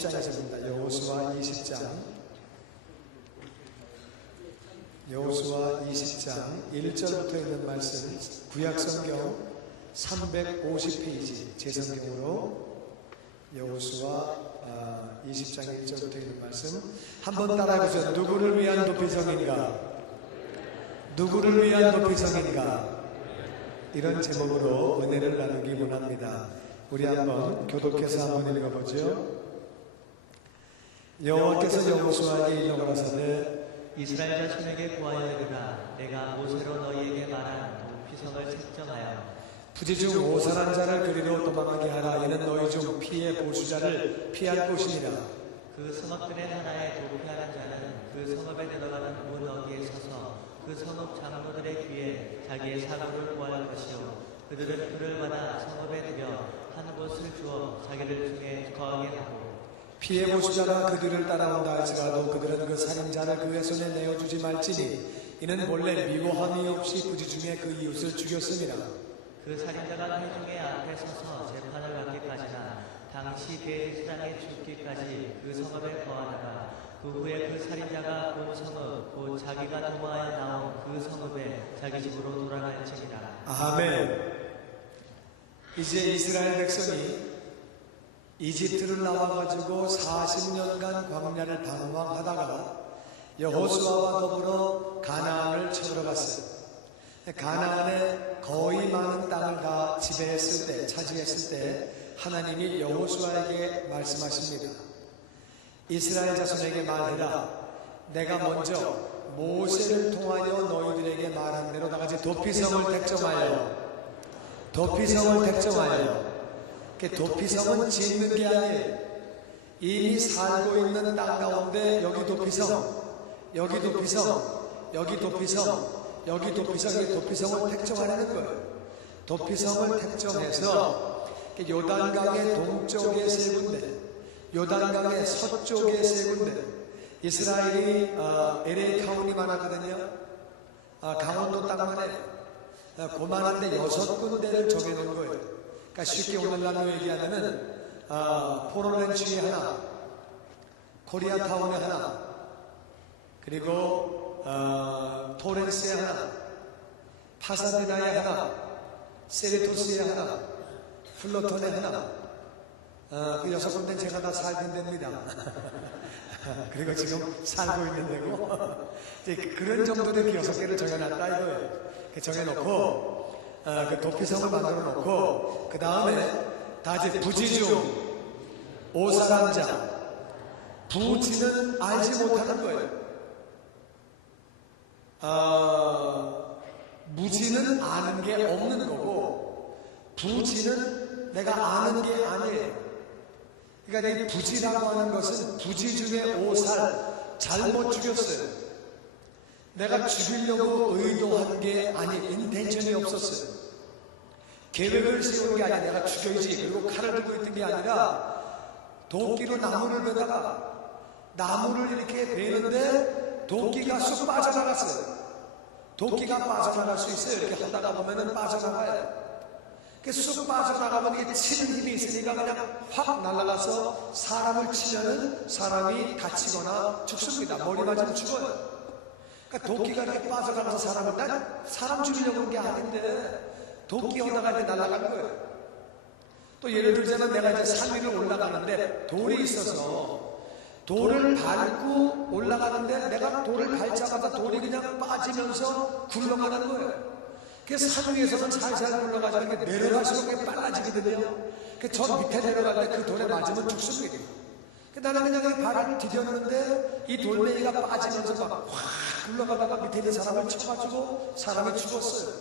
20장에서입니다. 여호수아 20장. 여호수아 20장 1절부터 있는 말씀, 구약성경 350페이지 제 성경으로 여호수아 20장 1절부터 있는 말씀 한번 따라해보세요. 누구를 위한 도피성인가? 누구를 위한 도피성인가? 이런 제목으로 은혜를 나누기 원합니다. 우리 한번 교독해서 한번 읽어보죠. 여호와께서 여호수아에게 이르시되 이스라엘 자손에게 구하여 이르라. 내가 모세로 너희에게 말한 도피성을 책정하여 부지 중 오산한 자를 그리로 도망하게 하라. 이는 너희 중 피해 보수자를 피할 곳이니라. 그 성읍들의 하나에 도피하는 자는 그 성읍에 들어가는 문 어귀에 서서 그 성읍 장로들의 귀에 자기의 사고를 구할 것이요, 그들은 그를 받아 성읍에 들여 한 곳을 주어 자기들 중에 거하게 하고, 피해 보수자가 그들을 따라온다 할지라도 그들은 그 살인자를 그의 손에 내어주지 말지니 이는 본래 미워함이 없이 부지 중에 그 이웃을 죽였습니다. 그 살인자가 회중의 앞에 서서 재판을 받기까지나 당시 대제사장의 죽기까지 그 성읍에 거하다가 그 후에 그 살인자가 본 성읍 곧 자기가 도모하여 나온 그 성읍에 자기 집으로 돌아갈지니라. 아멘. 이제 이스라엘 백성이 이집트를 나와가지고 40년간 광야를 방황하다가 여호수아와 더불어 가나안을 쳐들어갔어요. 가나안의 거의 많은 땅을 다 지배했을 때, 차지했을 때 하나님이 여호수아에게 말씀하십니다. 이스라엘 자손에게 말해라. 내가 먼저 모세를 통하여 너희들에게 말한 대로 다같이 도피성을 택정하여 도피성은 짓는 게 아니에요. 이미 살고 있는 땅 가운데 여기 도피성, 여기 도피성, 여기 도피성, 여기 도피성, 이 도피성을 택정하려는 거예요. 도피성을 택정해서 요단강의 동쪽에 세 군데, 요단강의 서쪽에 세 군데, 이스라엘이 LA 타운이 많았거든요. 강원도 땅만에 고만한데 6군데를 정해놓은 거예요. 그러니까 쉽게 오늘날로 얘기하면은 포로렌치에 하나, 코리아타운에 하나, 그리고 토렌스에 하나, 파사데나에 하나, 세리토스에 하나, 플로톤에 하나, 그 6군데는 제가 다 살던 데입니다. 그리고 지금 살고 있는 데고 그런 정도의 그 6개를 정해놨다 이거예요. 정해놓고 그 도피성을 만들어 놓고 그 다음에 다시 부지중 오산한 자, 부지는 알지 못하는 거예요. 무지는 아는 게 없는 거고 부지는 내가 아는 게 아니에요. 그러니까 이 부지라고 하는 것은 부지 중에 오살 잘못 죽였어요. 내가 죽이려고 의도한 게 아니, 인텐션이 없었어요. 계획을 세운 게 아니라 내가 죽여야지 그리고 칼을 들고 있던 게 아니라 도끼로 나무를 베다가 나무를 이렇게 베는데 도끼가 쑥 빠져나갔어요. 도끼가 빠져나갈 수 있어요. 이렇게 하다가 보면은 빠져나가요. 쑥 빠져나가면 이게 치는 힘이 있으니까 그냥 확 날아가서 사람을 치면은 사람이 다치거나 죽습니다. 머리 맞으면 죽어요. 그러니까 도끼가 이렇게 빠져나가서 사람 죽이려고 그런 게 아닌데 도끼 오다가 이렇게 날아가는 거예요. 또 예를 들자면 내가 이제 산 위로 올라가는데 돌이 있어서 돌을 밟고 올라가는데 내가 돌을 밟자마자 돌이 그냥 빠지면서 굴러가는 거예요. 그래서 산 위에서는 살살 올라가지 않게 내려갈수록 빨라지거든요. 저 밑에 내려갈 때 그 돌에 맞으면 죽습니다. 나는 그냥 발을 디뎠는데 이 돌멩이가 빠지면서 막 확 굴러가다가 밑에 있는 사람을 쳐가지고 사람이 죽었어요.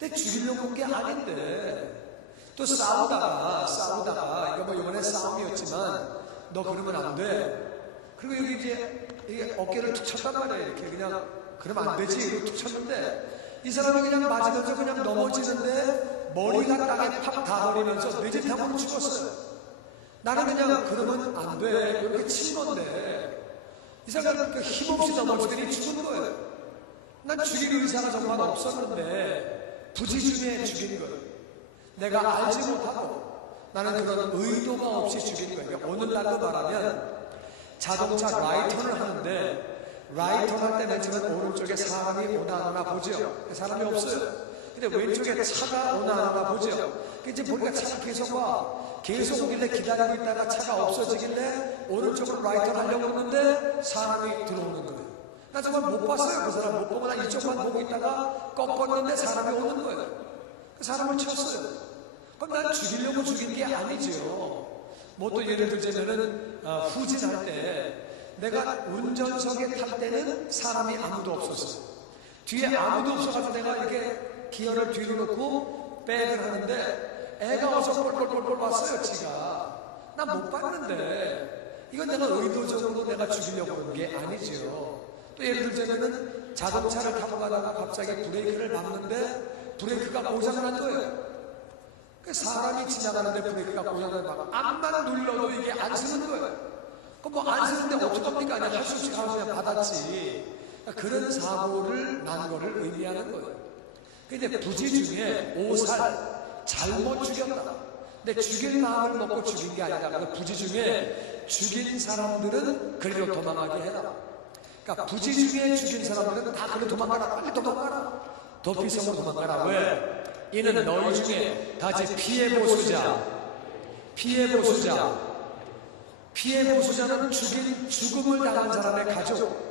근데 죽이려고 한 게 아닌데 또 싸우다가 이거 뭐 이번에 싸움이었지만 너 그러면 안 돼. 그리고 여기 이제 이게 어깨를 툭 쳤단 말이야. 이렇게 그냥 그러면 안 되지. 이렇게 툭 쳤는데 이 사람이 그냥 맞으면서 그냥 넘어지는데 머리가 땅에 팍 닿아버리면서 뇌진탕으로 죽었어요. 나는 그냥 그러면 안 돼. 이렇게 친 건데 이 사람은 그 힘없이 넘어지더니 죽은 거예요. 난 죽일 의사가 정말 없었는데 부지 중에 죽인 거예요. 내가 알지 못하고 나는 그런 의도가 없이 죽인 거예요. 그러니까 오늘날로 말하면 자동차 라이턴을 하는데 라이턴 할 때 맨 처음에 오른쪽에 사람이 오나 안 오나 보죠. 사람이 없어요. 근데 왼쪽에 차가 오나 안 오나 보죠. 이제 보니까 차가 계속 와. 계속 오길래 기다리고 있다가 차가 없어지길래 오른쪽으로 라이턴 하려고 했는데 사람이 들어오는 거예요. 나 정말 못 봤어요. 그 사람 못 보고 나 이쪽만 보고 있다가 꺾었는데 사람이 오는 거예요. 그 사람을 쳤어요. 그럼 난 죽이려고 죽인 게 아니죠. 뭐 또 예를 들자면은 후진할 때 내가 운전석에 탈 때는 사람이 아무도 없었어. 뒤에 아무도 없어가지고 내가 이렇게 기어를 뒤로 놓고 백을 하는데 애가 와서 꼴꼴꼴꼴 왔어요. 지가 나 못 봤는데 이건 내가 의도적으로 내가 죽이려고 그런 게 아니죠. 또 예를 들자면은 자동차를 타고 가다가 갑자기 브레이크를 밟는데 브레이크가 고장을 난 거예요. 사람이 지나가는데 브레이크가 고장을 나고 암만 눌러도 이게 안 쓰는 거예요. 그럼 뭐 안 쓰는데 어떡합니까? 그냥 할 수 없이 가서 그냥 받았지. 그런 사고를 난 거를 의미하는 거예요. 근데 부지 중에 오살 잘못 죽였다. 근데 죽일 마음을 먹고 죽인 게 아니라 그 부지 중에 죽인 사람들은 그리로 도망가게 해라. 그러니까 부지 중에 죽인 사람들은 다 그리로 도망가라. 빨리 도망가라. 도피성으로 도망가라. 왜? 이는 너희 중에 다시 피해 보수자는 죽음을 당한 사람의 가족.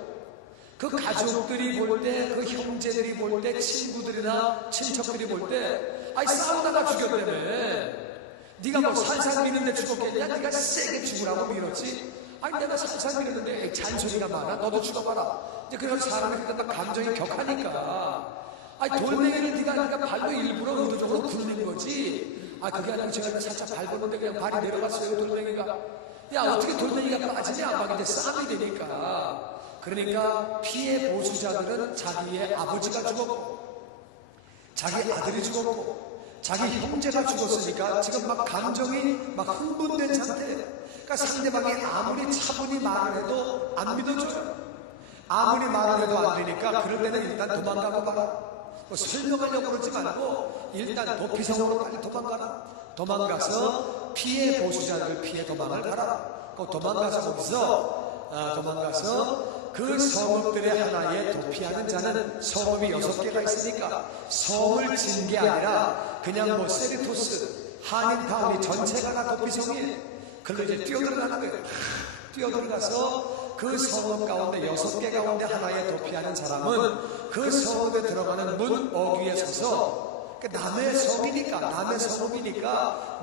그 가족들이 볼 때, 그 형제들이 볼 때, 친구들이나 친척들이 볼 때, 아이 싸우다가 죽였다며. 네가 뭐 살살 미는데 죽었겠냐? 네가 세게 죽으라고 밀었지? 아니 내가 살살 미는데 잔소리가 많아. 너도 죽어봐라. 이제 그런 사람이 그러다 감정이 격하니까. 아니 돌멩이를 네가 발로 일부러 의도적으로 굴린 거지. 아 그게 아니라 제가 살짝 밟았는데 그냥 발이 내려갔어요. 돌멩이가. 야 어떻게 돌멩이가 빠지냐? 막 이제 싸움이 되니까. 그러니까 피해 보수자들은 자기의 아버지가 죽었고 자기 아들이 죽었고 자기 형제가 죽었으니까 지금 막 감정이 막 흥분된 상태예요. 그러니까 상대방이 아무리 차분히 말을 해도 안 믿어줘요. 아무리 말을 해도 안 되니까 그럴 때는 일단 도망가고 봐라. 뭐 설명하려고 그러지 말고 일단 도피성으로 빨리 도망가라. 도망가서 피해 보수자들 피해 도망을 가라. 도망가서 그 성읍들의 하나에 도피하는 자는 성읍이 6개가 있으니까 성을 진 게 아니라 그냥 뭐 세리토스, 한인타운이 전체가 다 도피성이에요. 그걸로 이제 뛰어들어가는 거예요. 뛰어들어가서 그 성읍 가운데 6개 가운데 하나에 도피하는 사람은 그 성읍에 들어가는 문 어귀에 서서 남의 성읍이니까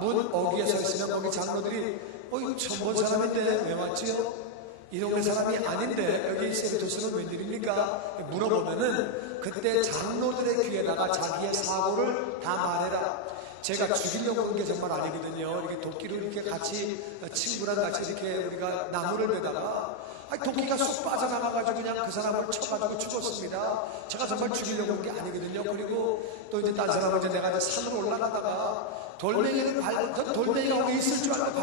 문 어귀에 서 있으면 거기 장로들이 이거 처음 본 사람인데 왜 왔지요? 이 동네 사람이 아닌데 여기 세리토스는 웬일입니까? 물어보면은 그때 장로들의 귀에다가 자기의 사고를 다 말해라. 제가 죽이려고 한 게 정말 아니거든요. 이렇게 도끼로 이렇게 같이 친구랑 같이 이렇게 우리가 나무를 베다가 도끼가 쑥 빠져나가가지고 그냥 그 사람을 쳐가지고 죽었습니다. 제가 정말 죽이려고 한 게 아니거든요. 그리고 또 이제 딴 사람은 이제 내가 이제 산으로 올라가다가 돌멩이가 거기 있을 줄 알고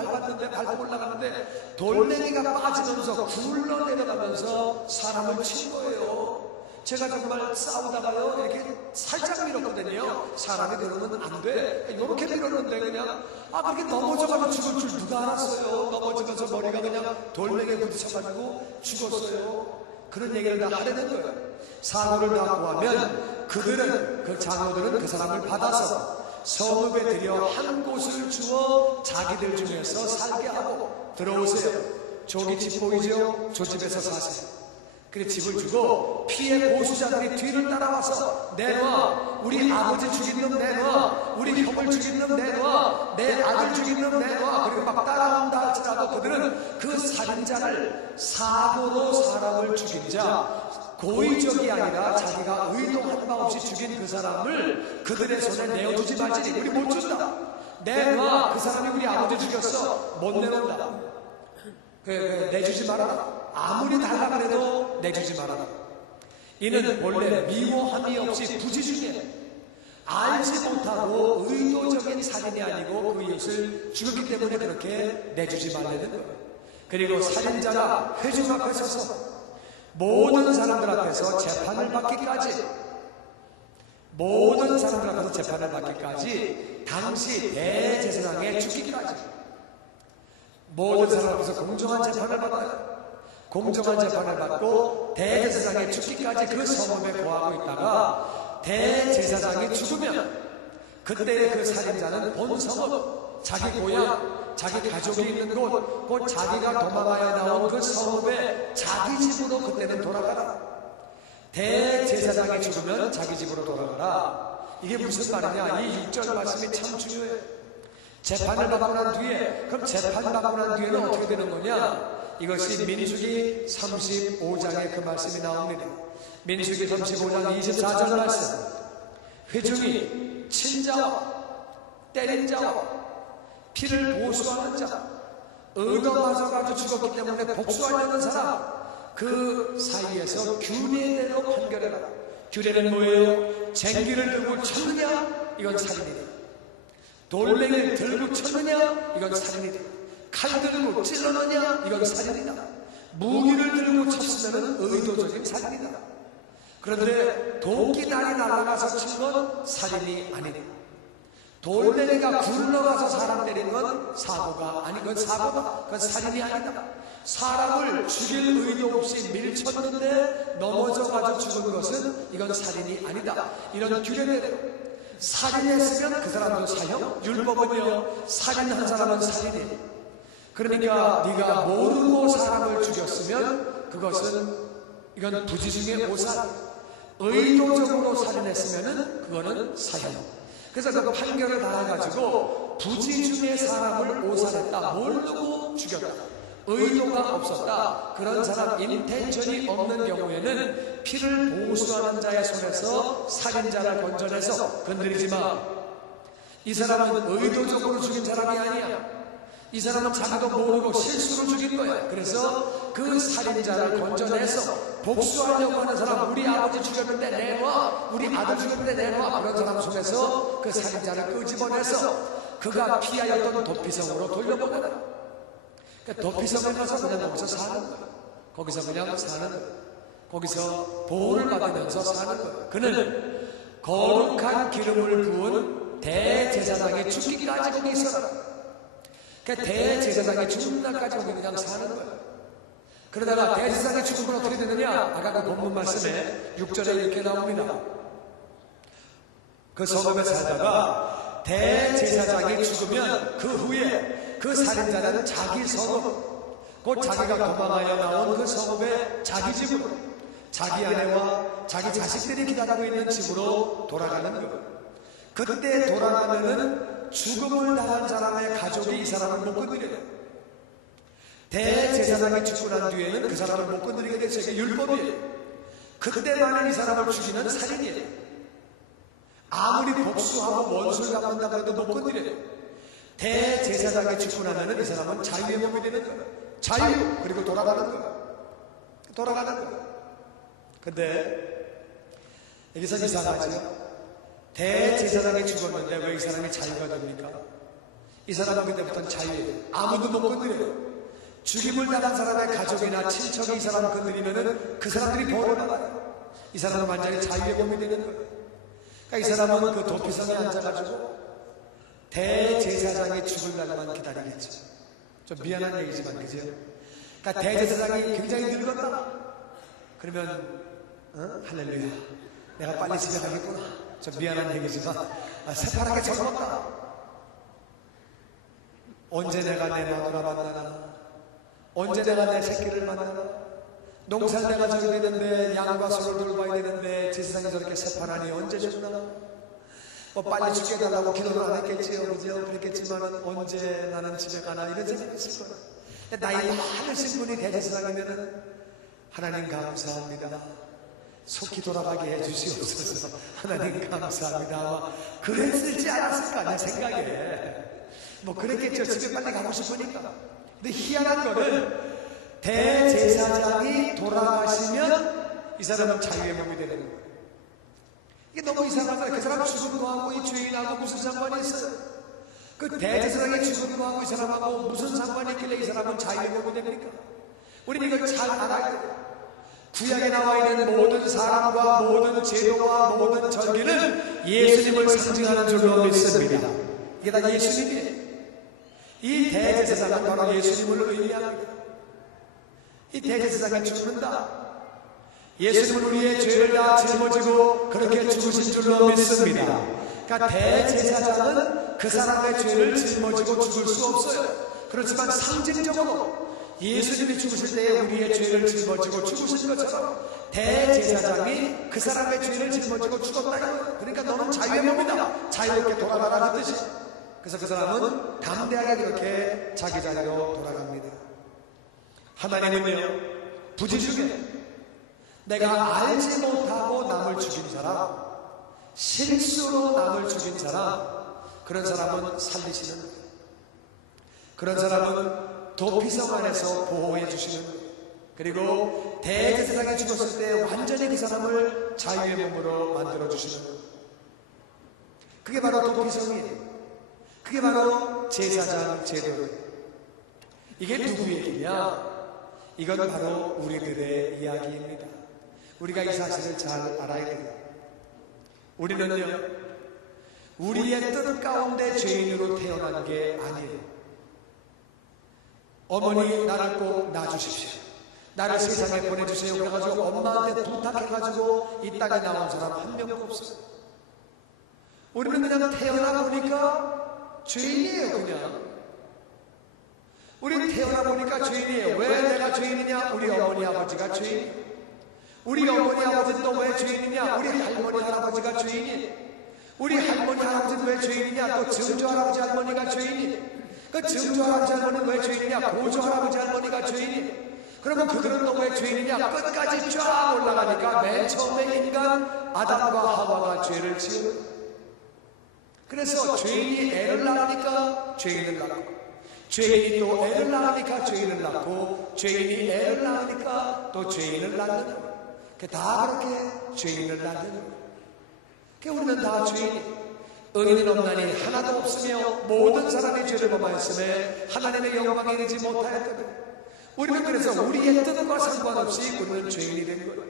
밟고 올라가는데 돌멩이가 빠지면서 굴러 내려가면서 사람을 친 거예요. 제가 정말 싸우다가요 이렇게 살짝 밀었거든요. 사람이 그러면 안 돼. 이렇게 밀었는데 그냥 그렇게 넘어져가지고 죽을 줄 누가 알았어요. 넘어지면서 머리가 그냥 돌멩이에 부딪혀가지고 죽었어요. 그런 얘기를 다 하려는 거예요. 사고를 다 구하면 그 장로들은 그 사람을 받아서 성읍에 들여 한 곳을 주어 자기들 중에서 살게 하고 들어오세요. 저기 집 보이죠? 저 집에서 사세요. 그래 집을 주고 피해 보수자들이 뒤를 따라와서 내놔, 우리 아버지 죽인 놈 내놔, 우리 형을 죽인 놈 내놔, 내 아들 죽인 놈 내놔. 그리고 막 따라온다 할지라도 그들은 그 살인자를 사고로 사람을 죽인 자, 고의적이 아니라 자기가 의도한 바 없이 죽인 그 사람을 그들의 손에 내어주지 말지니 우리 못 준다. 내놔. 그 사람이 우리 아버지 죽였어. 못 내놓는다. 내주지 말아라. 아무리 달라고 해도 내주지 말아라. 이는 본래 미워함이 없이 부지 중에 알지 못하고 의도적인 살인이 아니고 그 이웃을 죽였기 때문에 그렇게 내주지 말라는 거예요. 그리고 살인자가 회중 앞에 서서 모든 사람들 앞에서 재판을 받기까지 모든 사람들 앞에서 재판을 받기까지, 당시 대제사장의 죽기까지 모든 사람 앞에서 공정한 재판을 받아요. 공정한 재판을 받고 대제사장의 죽기까지 그 성읍에 거하고 있다가 대제사장이 죽으면 그때 그 살인자는 본 성읍, 자기 고향, 자기 가족이 있는 곳, 곧 자기가 도망하여 나온 그 성읍에 자기 집으로 그때는 돌아가라. 대제사장이 죽으면 자기 집으로 돌아가라. 이게 무슨 말이냐? 이 6절 말씀이 참 중요해요. 재판을 받고 난 뒤에, 그럼 재판 받고 난 뒤에는 어떻게 되는 거냐? 이것이 민수기 35장에 그 말씀이 나옵니다. 민수기 35장 24절 말씀. 회중이 친 자와 때린 자와 피를 보수하는 자, 의도가서 가지고 죽었기 때문에 복수하려는 사람, 그 사이에서 규례대로 판결해라. 규례는 뭐예요? 쟁기를 들고 쳤느냐? 이건 살인이다. 돌멩이를 들고 쳤느냐? 이건 살인이다. 칼 들고 찔러느냐? 이건 살인이다. 무기를 들고 쳤으면 의도적인 살인이다. 그런데 도끼날이 날아가서 친 건 살인이 아니다. 돌멩이가 굴러가서 사람 때린 건 사고가 아닌 건 사고다. 그건 살인이 아니다. 사람을 죽일 의도 없이 밀쳤는데 넘어져가지고 죽은 것은 이건 살인이 아니다. 이런 규례대로 살인했으면 그 사람도 사형, 율법은요 살인한 사람은 살인이에요. 그러니까 네가 모르고 사람을 죽였으면 그것은 이건 부지 중에 오살, 의도적으로 살인했으면 그거는 사형. 그래서 그 판결을 달아가지고 부지 중에 사람을 오살했다, 모르고 죽였다, 의도가 없었다, 그런 사람, 인텐션이 없는 경우에는 피를 보수하는 자의 손에서 살인자를 건져내서 건드리지 마. 이 사람은 의도적으로 죽인 사람이 아니야. 이 사람은 자기도 모르고 실수로 죽인 거야. 그래서 그 살인자를 건져내서 복수하려고 하는 사람, 우리 아버지 죽였는데 내놔, 우리 아들 죽였는데 내놔, 그런 사람 속에서 그 살인자를 끄집어내서 그가 피하였던 도피성으로 돌려보내라. 그러니까 도피성에 가서 그냥 거기서 사는 거야. 거기서 그냥 사는 거야. 거기서 보호를 받으면서 사는 거야. 그는 거룩한 기름을 부은 대제사장이 죽기까지 거기 있어라. 그러니까 대제사장이 죽는 날까지 거기 그냥 사는 거예요. 그러다가 대제사장이 죽으면 어떻게 되느냐? 아까 그 본문 말씀에 6절에 이렇게 나옵니다. 그 성읍에 살다가 대제사장이 죽으면 그 후에 그 살인자는 자기 성읍, 곧 자기가 도망하여 나온 그 성읍에 자기 집으로, 자기 아내와 자기 자식들이 기다리고 있는 집으로 돌아가는 거예요. 그때 돌아가면은 죽음을 당한 사람의 가족이 이 사람을 못 건드려요. 대제사장이 죽고 난 뒤에는 그 사람을 못 건드리게 돼서 이게 율법이에요. 그때만은 이 사람을 죽이는 살인이에요. 아무리 복수하고 원수를 갚는다고 해도 못 건드려요. 대제사장이 죽고 나면은 이 사람은 자유의 몸이 되는 거예요. 자유, 그리고 돌아가는 거예요. 돌아가는 거예요. 근데 여기서 이상하죠? 대제사장이 죽었는데 왜 이 사람이 자유가 됩니까? 이 사람은 그때부터는 자유예요. 아무도 못 건드려요. 죽임을 당한 사람의 가족이나 친척이 이 사람을 건드리면은 그 사람들이 벌을 받아요. 이 사람은 완전히 자유의 몸이 되는 거예요. 그러니까 이 사람은 그 도피성에 앉아가지고 대제사장이 죽을 날만 기다리겠죠. 좀 미안한 얘기지만, 그죠? 그러니까 대제사장이 굉장히 늙었다. 그러면, 할렐루야. 내가 빨리 집에 가겠구나. 좀 미안한 얘기지만, 새파랗게 젊었다. 언제 내가 내 마누라 만나나? 언제 내가 내 새끼를 만나나? 농사를 내가 저기 되는데, 양과 소를 돌봐야 되는데, 제사장이 저렇게 새파라니 언제 죽나? 뭐 빨리 죽게 해달라고 기도를 안 했겠지요, 그죠? 그랬겠지만 언제 나는 집에 가나 이런 생각이 있을 거야. 나이 많으신 분이 대제사장이면은 하나님 감사합니다. 속히 돌아가게 해주시옵소서. 하나님 감사합니다. 그랬을지 않았을까 내 생각에. 뭐 그랬겠죠. 집에 빨리 가고 싶으니까. 근데 희한한 거는 대제사장이 돌아가시면 이 사람은 자유의 몸이 되는 거예요. 이게 너무 이상하잖아요. 그 사람 죽은 거하고 이 죄인하고 무슨 상관이 있어요? 그 대제사장이 죽은 거하고 이 사람하고 무슨 상관이 있길래 이 사람은 자유의 몸이 됩니까? 우리는 이걸 잘 알아야 돼요. 구약에 나와 있는 모든 사람과 모든 제도와 모든 절기는 예수님을 상징하는 줄로 믿습니다. 이게 다 예수님이에요. 이 대제사장은 바로 예수님을 의미합니다. 이 대제사장이 죽는다. 예수님은 우리의 죄를 다 짊어지고 그렇게 죽으신 줄로 믿습니다. 그러니까 대제사장은 그 사람의 죄를 짊어지고 죽을 수 없어요. 그렇지만 상징적으로 예수님이 죽으실 때에 우리의 죄를 짊어지고 죽으신 것처럼 대제사장이 그 사람의 죄를 짊어지고 죽었다. 그러니까 너는 자유의 몸이다. 자유롭게 돌아가라 그 뜻이. 그래서 그 사람은 담대하게 그렇게 자기 자리로 돌아갑니다. 하나님은요, 부지 중에 내가 알지 못하고 남을 죽인 사람, 실수로 남을 죽인 사람, 그런 사람은 살리시는 거예요. 그런 사람은 도피성 안에서 보호해 주시는 거예요. 그리고 대제사장이 죽었을 때 완전히 그 사람을 자유의 몸으로 만들어 주시는 거예요. 그게 바로 도피성이에요. 그게 바로 제사장 제도예요. 이게 누구 얘기냐? 이건 바로 우리들의 이야기입니다. 우리가 이 사실을 잘 알아야 돼요. 우리는요, 우리의 뜻 가운데 죄인으로 태어난 게 아니에요. 어머니 나를 꼭 낳아주십시오. 나를 세상에 보내주세요. 그래가지고 엄마한테 부탁해가지고 이 땅에 나온 사람 한 명도 없어요. 우리는 그냥 태어나 보니까 죄인이에요. 그냥 우리는 태어나 보니까 죄인이에요. 왜 내가 죄인이냐? 우리 어머니 아버지가 죄인. 우리 어머니 아버지는 또 왜 죄인이냐? 우리 할머니 할아버지가 죄인이. 우리 할머니 할아버지는 왜 죄인이냐? 또 증조 할아버지 할머니가 죄인이. 그 증조 할아버지 할머니는 왜 죄인이냐? 고조 할아버지 할머니가 죄인이. 그러면 그들은 또 왜 죄인이냐? 끝까지 쫙 올라가니까 맨 처음에 인간 아담과 하와가 죄를 지은. 그래서 죄인이 애를 낳으니까 죄인을 낳고, 죄인이 또 애를 낳으니까 죄인을 낳고, 죄인이 애를 낳으니까 또 죄인을 낳는 거예요. 다 그렇게 죄인을 낳는 거예요. 우리는 다 죄인이. 의인은 없나니 하나도 없으며 모든 사람이 죄를 범하였음에 하나님의 영광에 이르지 못하였거든. 우리는 그래서 우리의 뜻과 상관없이 우리는 죄인이 된 거예요.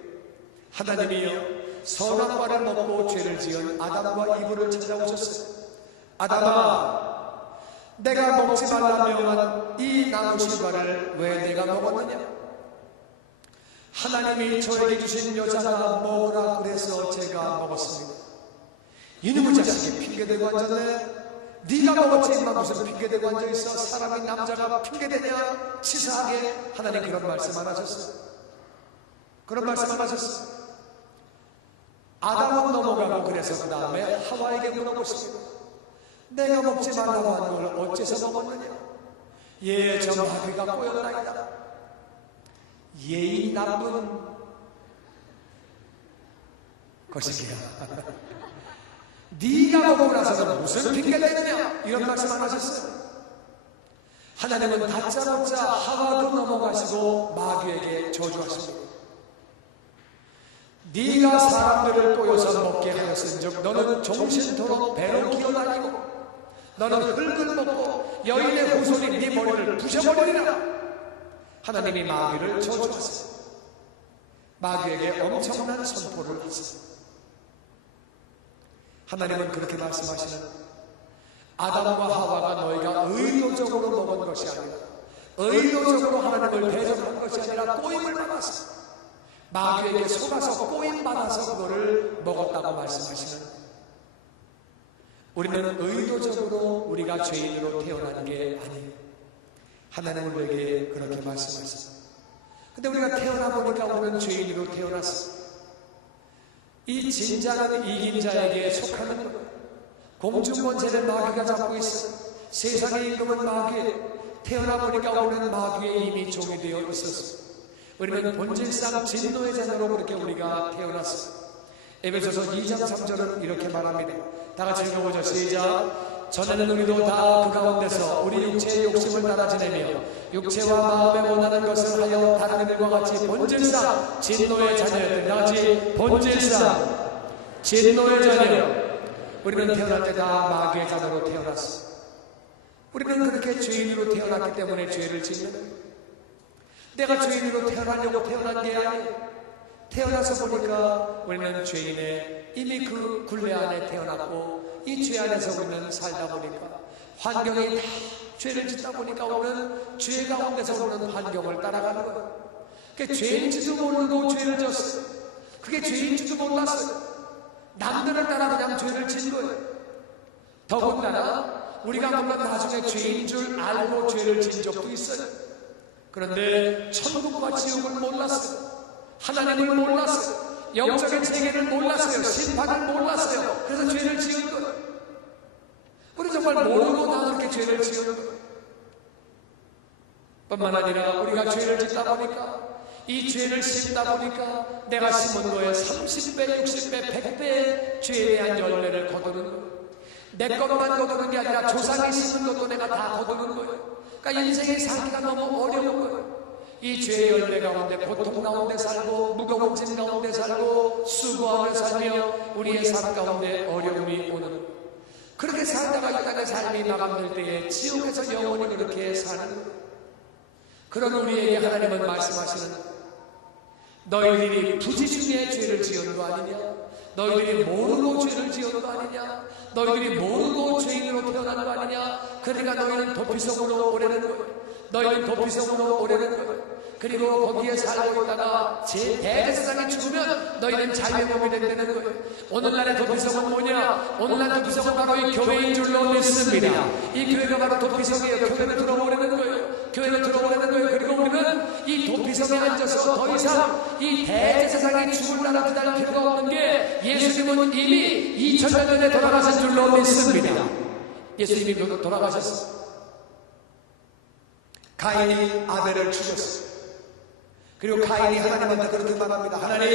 하나님이요, 선한 과를 먹고 죄를 지은 아담과 이브를 찾아오셨어요. 아담아, 내가 먹지 말라 명한 이 나무신 과를 왜 내가 먹었느냐? 하나님이 저에게 주신 여자가 먹으라 그래서 제가 먹었습니다. 이놈의 자식이 핑계대고 앉았네. 네가 먹었지 임마 무슨 핑계대고 앉아있어. 사람이 남자가 핑계대냐? 치사하게. 하나님 그런 말씀 안 하셨어요. 그런 말씀 안 하셨어요. 아담은 넘어가고 그래서 그 다음에 하와에게 물어보십니다. 내가 먹지 말라고 한 걸 어째서 먹었느냐? 예, 저 마귀가 꼬였나이다. 예의 나쁜 것이기야. 네가 먹고 나서는 무슨 핑계를 대느냐? 이런 말씀 안 하셨어요. 하나님은 다짜고짜 하와도 넘어가시고 마귀에게 저주하십니다. 네가 사람들을 꼬여서 먹게 하였은즉 너는 종신토록 배로 기어다니고 너는 흙을 먹고 여인의 후손이 네 머리를 부셔버리리라. 하나님이 마귀를 저주하세요. 마귀에게 엄청난 선포를 하세요. 하나님은 그렇게 말씀하시는, 아담과 하와가 너희가 의도적으로 먹은 것이 아니라 의도적으로 하나님을 대적한 것이 아니라 꼬임을 받았어. 마귀에게 속아서 꼬임 받아서 그거를 먹었다고 말씀하시는, 우리는 의도적으로 우리가 죄인으로 태어난 게 아니에요. 하나님은 우리에게 그렇게 말씀하셨어요. 근데 우리가 태어나 보니까 우리는 죄인으로 태어났어. 이 진자는 이긴 자에게 속하는 거예요. 공중권세를 마귀가 잡고 있어. 세상의 임금은 마귀에, 태어나 보니까 우리는 마귀에 이미 종이 되어 있었어. 우리는 본질상 진노의 자녀로 그렇게 우리가 태어났어. 에베소서 2장 3절은 이렇게 말합니다. 다 같이 읽어보죠. 시작. 전에는 우리도 다 그 가운데서 우리 육체의 욕심을 따라 지내며 육체와 마음에 원하는 것을 하여 다른 이들과 같이 본질상 진노의 자녀였던, 같이 본질상 진노의 자녀. 우리는 태어날 때 다 마귀의 자녀로 태어났어. 우리는 그렇게 죄인으로 태어났기 때문에 죄를 짓는 거예요. 내가 죄인으로 태어나려고 태어난 게 아니에요. 태어나서 보니까 우리는 죄인의 이미 그 굴레 안에 태어났고 이 죄 안에서 우리는 살다 보니까 환경이 다 죄를 짓다 보니까 우리는 죄 가운데서 우리는 환경을 따라가는 거예요. 그게 죄인지도 모르고 죄를 졌어요. 그게 죄인지도 몰랐어요. 남들을 따라 그냥 죄를 진 거예요. 더군다나 우리가 물론 나중에 죄인 줄 알고 죄를 진 적도 있어요. 그런데 천국과 지옥을 몰랐어요. 하나님을 몰랐어요. 영적인 세계를 몰랐어요. 심판을 몰랐어요. 그래서 죄를 지은 거예요. 우리 정말 모르고 나그렇게 죄를 지은 거예요. 뿐만 아니라 우리가 죄를 짓다 보니까 이 죄를 심다 보니까 내가 심은 거에 30배, 60배, 100배의 죄에 대한 열매를 거두는 거예요. 내 것만 거두는 게 아니라 조상이 심은 것도 내가 다 거두는 거예요. 그러니까 인생의 살기가 너무 어려운 거예요. 이 죄의 열매 가운데 고통 가운데 살고 무거운 짐 가운데 살고 수고하며 살며 우리의 삶 가운데 어려움이 오는 거예요. 그렇게 살다가 이 땅의 삶이 마감될 때에 지옥에서 영원히 그렇게 사는 거예요. 그런 우리에게 하나님은 말씀하시는 너희들이 부지 중에 죄를 지은 거 아니냐? 너희들이 모르고 죄를 지은 거 아니냐? 너희들이 모르고 죄인으로 태어난 거 아니냐? 그러니까 너희는 도피성으로 오래는 거예요. 너희는 도피성으로 오래는 거예요. 그리고 거기에 살고 있다가 제 대제사장이 죽으면 너희는 자유의 몸이 된다는 거예요. 오늘날의 도피성은 뭐냐? 오늘날 도피성은 바로 이 교회인 줄로 믿습니다. 이 교회가 바로 도피성이에요. 교회로 들어오려는 거예요. 교회로 들어오려는 거예요. 그리고 우리는 이 도피성에 앉아서 더 이상 이 대제사장이 죽을 날을 기다릴 필요가 없는 게 예수님은 이미 2000년 전에 돌아가신 줄로 믿습니다. 예수님이 돌아가셨어요. 가인이 아벨을 죽였어요. 그리고 가인이 하나님한테 그렇게 말합니다. 하나님,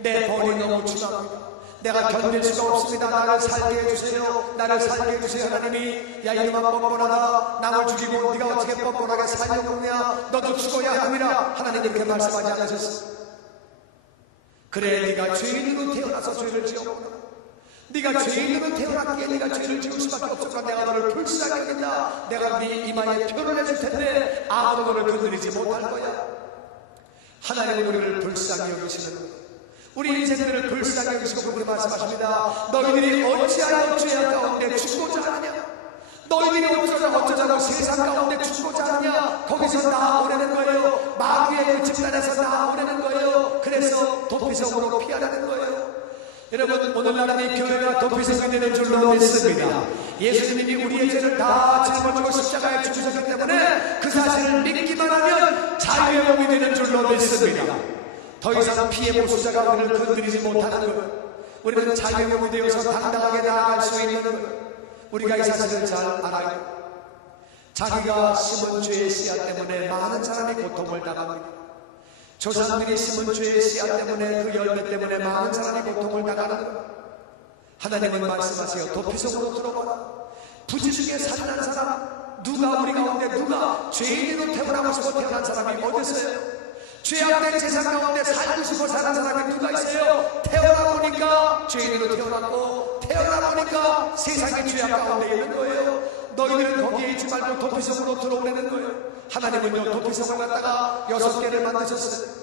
내 벌이 너무 중합니다. 내가 견딜 수가 없습니다. 나를 살게 해주세요. 나를 살게 해주세요. 하나님이 야 이놈아 뻔뻔하다. 남을 죽이고 네가 어떻게 뻔뻔하게 살려고 하냐. 너도 죽어야 합니다. 하나님 이렇게 말씀하지 않으셨어요. 그래 네가 죄인으로 태어나서 죄를 지었구나. 네가 죄인으로 태어났기에 네가 죄를 지을 수밖에 없었고 내가 너를 불쌍히 여긴다. 내가 네 이마에 표를 해줄 텐데 아무도 너를 건드리지 못할 거야. 하나님은 우리를 불쌍히 여기시는 거예요. 우리 인생들을 불쌍히 여기시고 그렇게 말씀하십니다. 너희들이 어찌하여 죄 가운데 죽고자 하냐? 너희들이 어쩌자고 세상 가운데 죽고자 하냐? 거기서 나오려는 거예요. 마귀의 그 집단에서 나오려는 거예요. 그래서 도피성으로 피하려는 거예요. 여러분 오늘날은 이 교회가 도피성이 되는 줄로 믿습니다. 예수님이 우리의 죄를 다 짊어지고 십자가에 죽으셨기 때문에 그 사실을 믿기만 하면 자유의 몸이 되는 줄로 믿습니다. 더 이상 피해 보수자가 우리를 건드리지 못하는 것, 우리는 자유의 몸이 되어서 당당하게 나아갈 수 있는 것, 우리가 이 사실을 잘 알아야 합니다. 자기가 심은 죄의 씨앗 때문에 많은 사람이 고통을 당합니다. 조상들이 심은 죄의 씨앗 때문에 그 열매 때문에 많은 사람이 고통을 당하는 것. 하나님은 말씀하세요. 도피성으로 들어가라. 부지 중에 살아난 사람 누가 우리 가운데 누가 죄인으로 태어나고 싶어 태어난 사람이 어디 있어요? 죄악된 세상 가운데 살고 싶어 사는 사람이 누가 있어요? 태어나 보니까 죄인으로 태어났고 태어나 보니까 세상의 죄악 가운데 있는 거예요. 너희들은 거기에 있지 말고 도피성으로 들어오려는 거예요. 하나님은요 도피성을 갖다가 6개를 만드셨어요.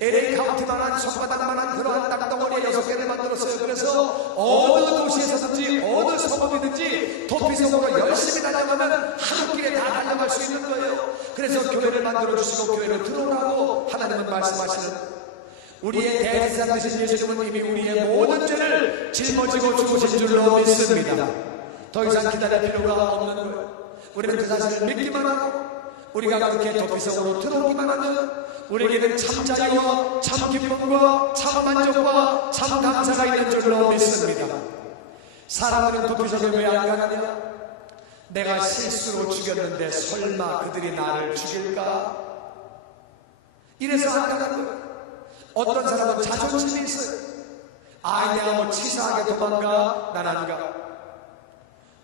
LA 카운티만한 손바닥만한 그러한 땅덩어리에 6개를 만들었어요. 그래서 어느 도시에서든지 어느 성읍이든지 도피성으로 열심히 달려가면 한 길에 다 달려갈 수 있는 거예요. 그래서 교회를 만들어주시고 교회로 들어오라고 하나님은 말씀하시는 우리의 대제사장 되신 예수님은 이미 우리의 모든 죄를 짊어지고 죽으신 줄로 믿습니다. 더 이상 기다릴 필요가 없는 거예요. 우리는 그 사실을 믿기만 하고 우리가 그렇게 도피성으로 들어오기만 하면 우리에게는 참 자유와 참 기쁨과 참 만족과 참 감사가 있는 줄로 믿습니다. 사람들은 도피성에 왜 안 가느냐? 내가 실수로 죽였는데 설마 그들이 나를 죽일까? 이래서 안 가는 거예요. 어떤 사람은 자존심이 있어요. 아, 내가 뭐 치사하게 도망가? 난 안 가.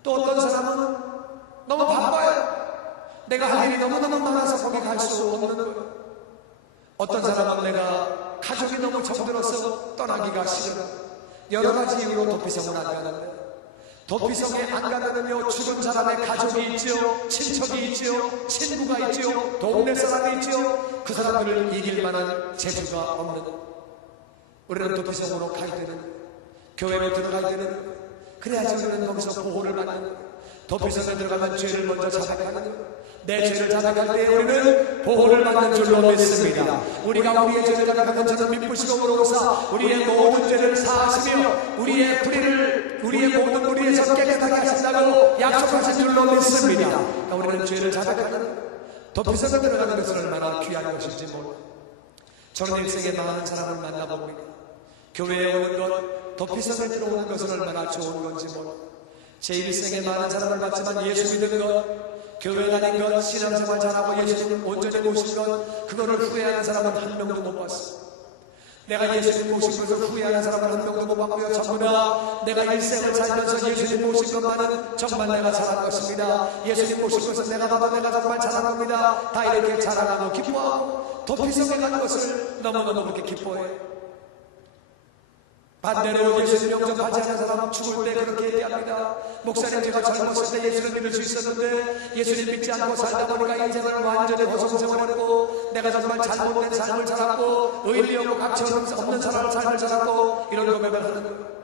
또 어떤 사람은 너무 바빠요. 내가 할 일이 너무너무 많아서 거기 갈 수 없는 거예요. 어떤 사람은 내가 가족이 너무 정들어서 떠나기가 싫어. 여러 가지 이유로 도피성을 안 가는데 도피성에 안 가면요 죽은 사람의 가족이 있죠, 친척이 있죠, 친구가 있죠, 동네 사람이 있죠. 그 사람들을 이길 만한 재주가 없는 우리는 도피성으로 가야 되는 거예요. 교회로 들어가야 되는 거예요. 그래야지 우리는 거기서 보호를 받는 거예요. 도피성에 들어가면 죄를 먼저 자백하는 거예요. 내 죄를 자백할 때 우리는 보호를 받는 줄로 믿습니다. 우리가 우리의 죄를 자백하면 저는 미쁘시고 그러고사 우리의 모든 죄를 사하시며 우리의 모든 무리에서 깨끗하게 하신다고 약속하신 줄로 믿습니다. 그러니까 우리는 죄를 자백하는 도피성에 들어가는 것은 얼마나 귀한 것인지 몰라. 저는 일생에 많은 사람을 만나봅니다. 교회에 오는 것, 도피성에 들어오는 것은 얼마나 좋은 건지 몰라. 제 일생에 많은 사람을 봤지만 예수 믿은 것, 교회 다닌 것, 신앙생활 잘하고 예수님 온전히 모신 것, 그거를 후회하는 사람은 한 명도 못 봤어. 내가 예수님 모신 것을 후회하는 사람은 한 명도 못 봤고요. 전부 다 내가 일생을 살면서 예수님 모신 것만은 정말 내가 잘한 것입니다. 예수님 모신 것은 내가 봐도 내가 정말 잘한 겁니다. 다 이렇게 자랑하고 기뻐하고 도피성에 간 것을 너무너무 그렇게 기뻐해. 반대로 예수님 영접 하지 않은 사람은 죽을 때 그렇게 얘기합니다. 목사님, 제가 젊었을 때 예수를 믿을 수 있었는데 예수님 믿지 않고 살다 보니까 인생을 완전히 허송세월했고 내가 정말 잘못된 삶을 살았고 의리 없고 가치 없는 삶을 살았고 이런 고백을 하는 거예요.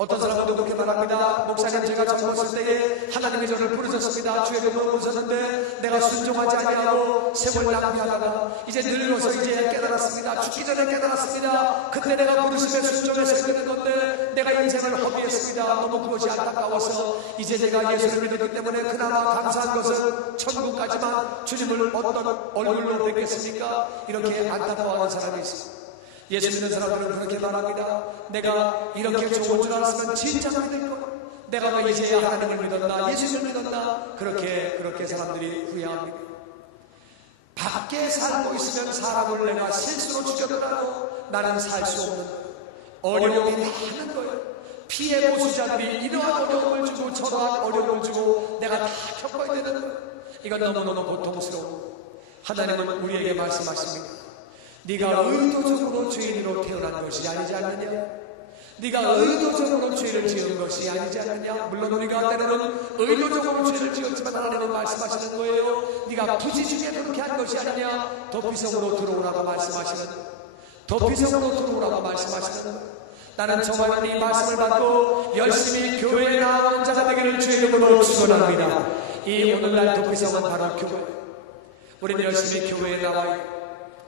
어떤 사람은 그렇게 말합니다. 목사님, 제가 젊었을 때에 하나님이 저를 부르셨습니다. 주의 이름을 부르셨는데 내가 순종하지 아니하고 세월 낭비하다가 이제 늙어서 이제 깨달았습니다. 죽기 전에 깨달았습니다. 그때 내가 부르심에 순종해서 있는 건데 내가 인생을 허비했습니다. 너무 그것이 안타까워서 이제 제가 예수를 믿었기 때문에 그나마 감사한 것은 천국까지만 주님을 어떤 얼굴로 뵙겠습니까? 이렇게 안타까워하는 사람이 있습니다. 예수 믿는 사람들은 그렇게 말합니다. 내가 이렇게 좋은 줄 알았으면 진짜 믿을 거. 내가 이제야 하나님을 믿었나, 예수를 믿었나. 그렇게 사람들이 후회합니다. 밖에 살고 있으면 사람을 내가 실수로 죽여더라도 나는 살 수 없는 거예요. 어려움이 많은 거예요. 피해 보수자들이 이러한 어려움을 주고 저러한 어려움을 주고 내가 다 겪어야 되는 거예요. 이건 너무너무 고통스러워. 하나님은 우리에게 말씀하십니다. 네가 의도적으로 죄인으로 태어난 것이 아니지 않느냐? 네가 의도적으로 죄를 지은 것이 아니지 않느냐? 물론 우리가 때로는 의도적으로 죄를 지었지만 하나님은 말씀하시는 거예요. 네가 부지 중에 그렇게 한 것이 아니냐? 도피성으로 들어오라고 말씀하시는 거예요. 도피성으로 들어오라고 말씀하시는 거예요. 나는 정말 이 말씀을 받고 열심히 교회에 나오는 자가 되기를 주의 이름으로 축원합니다. 이 오늘날 도피성은 바로 교회. 우리는 열심히 교회에 나와요.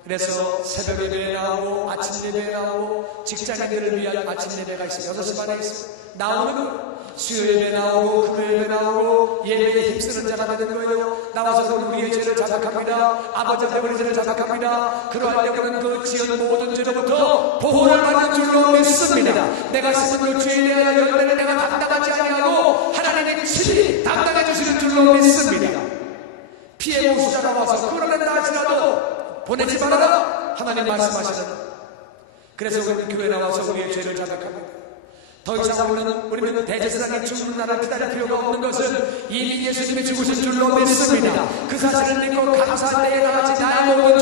그래서 새벽 예배에 나오고 아침 예배에 나오고 직장인들을 위한 아침 예배가 있어요. 6시 반에 있어요. 나오는 거 수요 예배 나오고 금요 예배 나오고 예배에 힘쓰는 자가 되는 거예요. 나와서 우리의 죄를 자백합니다. 아버지 앞에 우리 죄를 자백합니다. 그러할 때 우리는 그 지은 모든 죄로부터 보호를 받는 줄로 믿습니다. 내가 심은 그 죄에 대한 열매를 내가 감당하지 아니하고 하나님이 친히 담당해 주시는 줄로 믿습니다. 피해 보수자가 와서 끌어낸다 할지라도 보내지 말아라 하나님 말씀하시는. 그래서 우리는 교회에 나와서 우리의 죄를 자백합니다. 더 이상 우리는 대제사장이 죽는 날을 기다릴 필요가 없는 것은 이미 예수님이 죽으신 줄로 믿습니다. 그 사실을 믿고 감사할 때에 나같이 나의 모든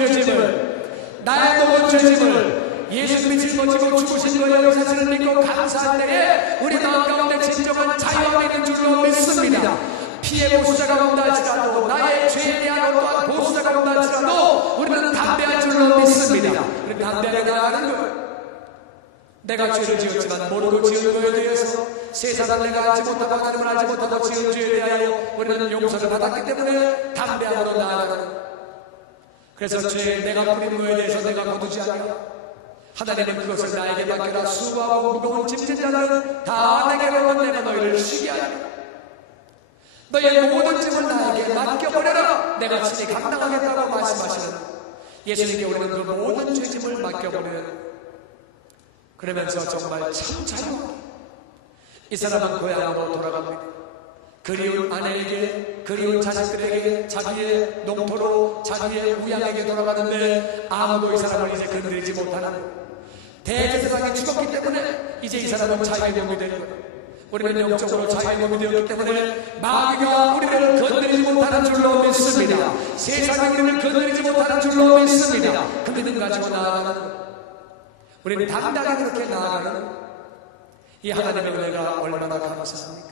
죄짐을 예수님이 짊어지고 죽으신 거예요. 그 사실을 믿고 감사할 때에 우리 마음 가운데 진정한 자유함이 있는 줄로 믿습니다. 피해 보수자가 온다 할지라도 나의 죄에 대한 어떠한 보수자가 온다 할지라도 우리는 담대한 줄로 믿습니다. 우리는 담대하게 나가는 거예요. 내가 죄를 지었지만 모르고 지은 거에 대해서 세상을 내가 알지 못하고 하나님을 알지 못하고 지은 죄에 대하여 우리는 용서를 받았기 때문에 담대함으로 나아가는 거예요. 그래서 죄에 내가 부린 거에 대해서 내가 거두지 않냐. 하나님은 그것을 나에게 맡겨라. 수고하고 무거운 짐진 자는 다 내게로 오면 내가 너희를 쉬게 하리라. 너의 모든 짐을 나에게 맡겨버려라. 내가 친히 감당하겠다고 말씀하시는 예수님께 우리는 그 모든 죄짐을 맡겨버리는. 그러면서 정말 참 자유하게 이 사람은 고향으로 돌아갑니다. 그리운 아내에게, 그리운 자식들에게, 자기의 농토로, 자기의 우양에게 돌아가는데 아무도 이 사람을 이제 건드리지 못하는. 대제사장이 죽었기 때문에 이제 이 사람은 자유의 몸이 된 거예요. 우리는 영적으로 자유의 몸이 되었기 때문에 마귀가 우리를 건드리지 못하는 줄로 믿습니다. 세상이 우리를 건드리지 못하는 줄로 믿습니다. 그 믿음 가지고 나아가는, 우리는 당당히 그렇게 나아가는 이 하나님의 은혜가 얼마나 감사합니까?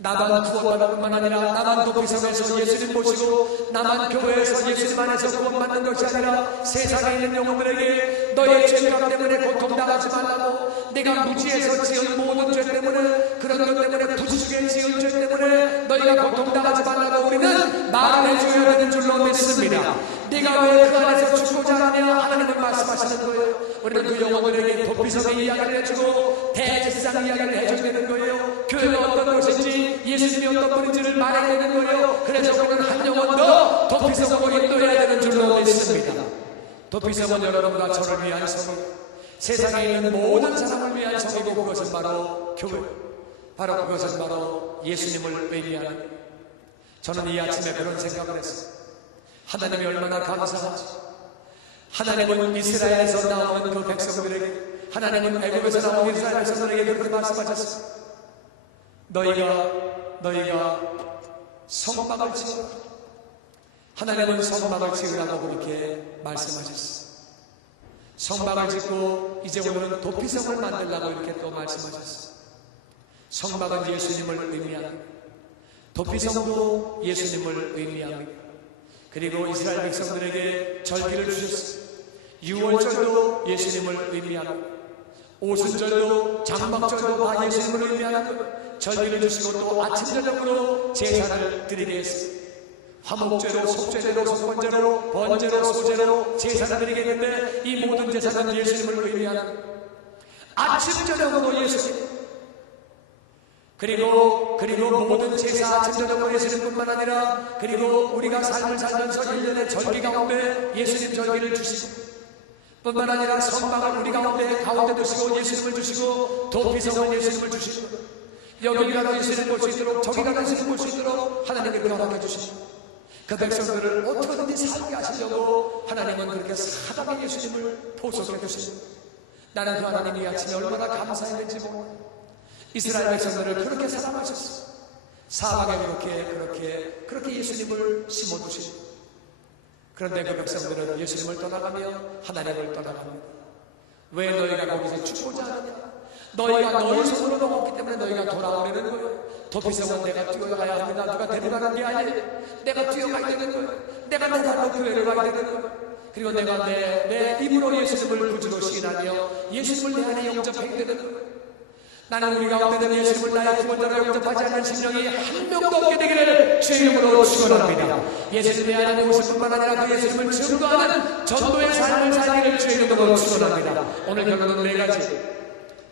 나만 구원받을 뿐만 아니라 나만 도피성에서 예수님 모시고 나만 교회에서 예수님 안에서 구원받는 것이 아니라 세상에 있는 영혼들에게 너의 죄감 때문에 고통당하지 말라고, 내가 무지에서 지은 모든 죄 때문에, 그런 것 때문에 부지중에 지은 죄 때문에 너희가 고통당하지 말라고 우리는 말을 해줘야 되는 줄로 믿습니다. 네가 왜 그 안에서 죽고자 하느냐 하나님은 말씀하시는 거예요. 우리는 그 영혼들에게 도피성의 이야기를 해주고 대제사장 이야기를 해줘야 되는 거예요. 교회가 어떤 것인지 예수님이 어떤 분인지를 말해야 되는 거예요. 그래서 우리는 한 영혼 더 도피성으로 인도해야 되는 줄로 믿습니다. 도피성은 여러분과 저를 위한 성이고 세상에 있는 모든 사람을 위한 성이고, 그것은 바로 교회, 바로 그것은 바로 예수님을 의미하는. 저는 이 아침에 그런 생각을 했어요. 하나님이 얼마나 감사하지. 하나님은 이스라엘에서 나오는 그 백성들에게, 하나님은 애굽에서 나온 이스라엘 백성들에게 그렇게 말씀하셨어요. 너희가 성막을 지으라. 하나님은 성막을 지으라고 그렇게 말씀하셨어요. 성막을 짓고 이제 오늘은 도피성을 만들라고 이렇게 또 말씀하셨어요. 성막은 예수님을 의미합니다. 도피성도 예수님을 의미합니다. 그리고 이스라엘 백성들에게 절기를 주셨어요. 유월절도 예수님을 의미합니다. 오순절도 장막절도 다 예수님을 의미하는 절기를 주시고, 또 아침 저녁으로 제사를 드리게 했어요. 화목제로, 속죄제로, 속건제로, 번제로, 소제로 제사를 드리겠는데, 이 모든 제사는 예수님을 의미하는 아침 저녁으로 예수님, 그리고 모든 제사 아침 저녁으로 예수님뿐만 아니라, 그리고 우리가 삶을 살면서 1년의 절기 가운데 예수님 절기를 주시고, 뿐만 아니라 성막을 우리 가운데 두시고 예수님을 주시고, 도피성은 예수님을 주시고, 여기 가서 예수님 볼 수 있도록 저기 가서 예수님 볼 수 있도록 하나님께 허락해 주시고, 그 백성들을 어떻게든지 살게 하시려고 하나님은 그렇게 사당에 예수님을 포석해 주시고, 나는 그 하나님이 아침에 얼마나 감사했는지 몰라. 이스라엘 백성들을 그렇게 사랑하셨어. 사방에 그렇게 예수님을 심어두시고, 그런데 그 백성들은 예수님을 떠나가며 하나님을 떠나갑니다. 왜 너희가 거기서 죽고자 하느냐? 너희가 너희 손으로 넘었기 때문에 너희가 돌아오려는 거예요. 도피성은 내가 뛰어가야 합니다. 누가 데려가는 게 아니에요. 내가 뛰어가야 되는 거예요. 내가 내 발로 교회를 가야 되는 거예요. 그리고 내가 내 입으로 예수님을 구주로 시인하며 예수님을 내 안에 영접해야 되는 거예요. 나는 우리 가운데는 예수님을 나의 구원자로 영접하지 않는 심령이 한 명도 없게 되기를 주의 이름으로 축원합니다. 예수님 내 안에 오실 뿐만 아니라 그 예수님을 증거하는 전도의 삶을 살기를 주의 이름으로 축원합니다. 오늘 결론은 4가지.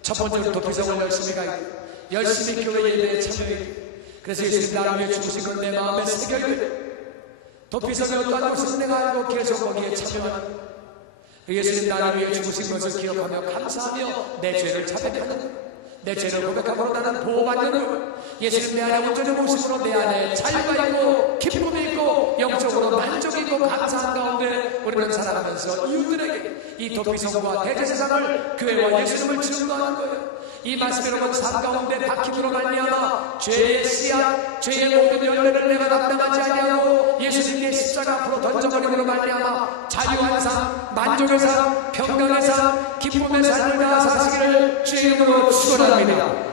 첫 번째로 도피성을 열심히 가야 돼. 열심히 교회 예배에 참여해야 돼. 그래서 예수님 나를 위해 죽으신 건 내 마음에 새겨야 돼. 도피성이 어떠한 곳은 내가 알고 계속 거기에 참여하는, 예수님 나를 위해 죽으신 것을 기억하며 감사하며 내 죄를 자백하는, 내 죄를 고백함으로 나는 보호받는 것, 예수님 내 안에 온전히 모심으로 내 안에 자유가 있고 기쁨이 있고 영적으로 만족이 있고 감사한 가운데 우리는 살아가면서 이웃들에게 이 도피성과 대제사장을, 교회와 예수님을 증거하는 거예요. 이 말씀의 여러분 삶 가운데 박힘으로 말미암아 죄의 씨앗, 죄의 모든 열매를 내가 감당하지 아니하고 예수님의 십자가 앞으로 던져버림으로 말미암아 자유한 삶, 만족의 삶, 평강의 삶, 기쁨의 삶을 다 사시기를 주의 이름으로 축원합니다.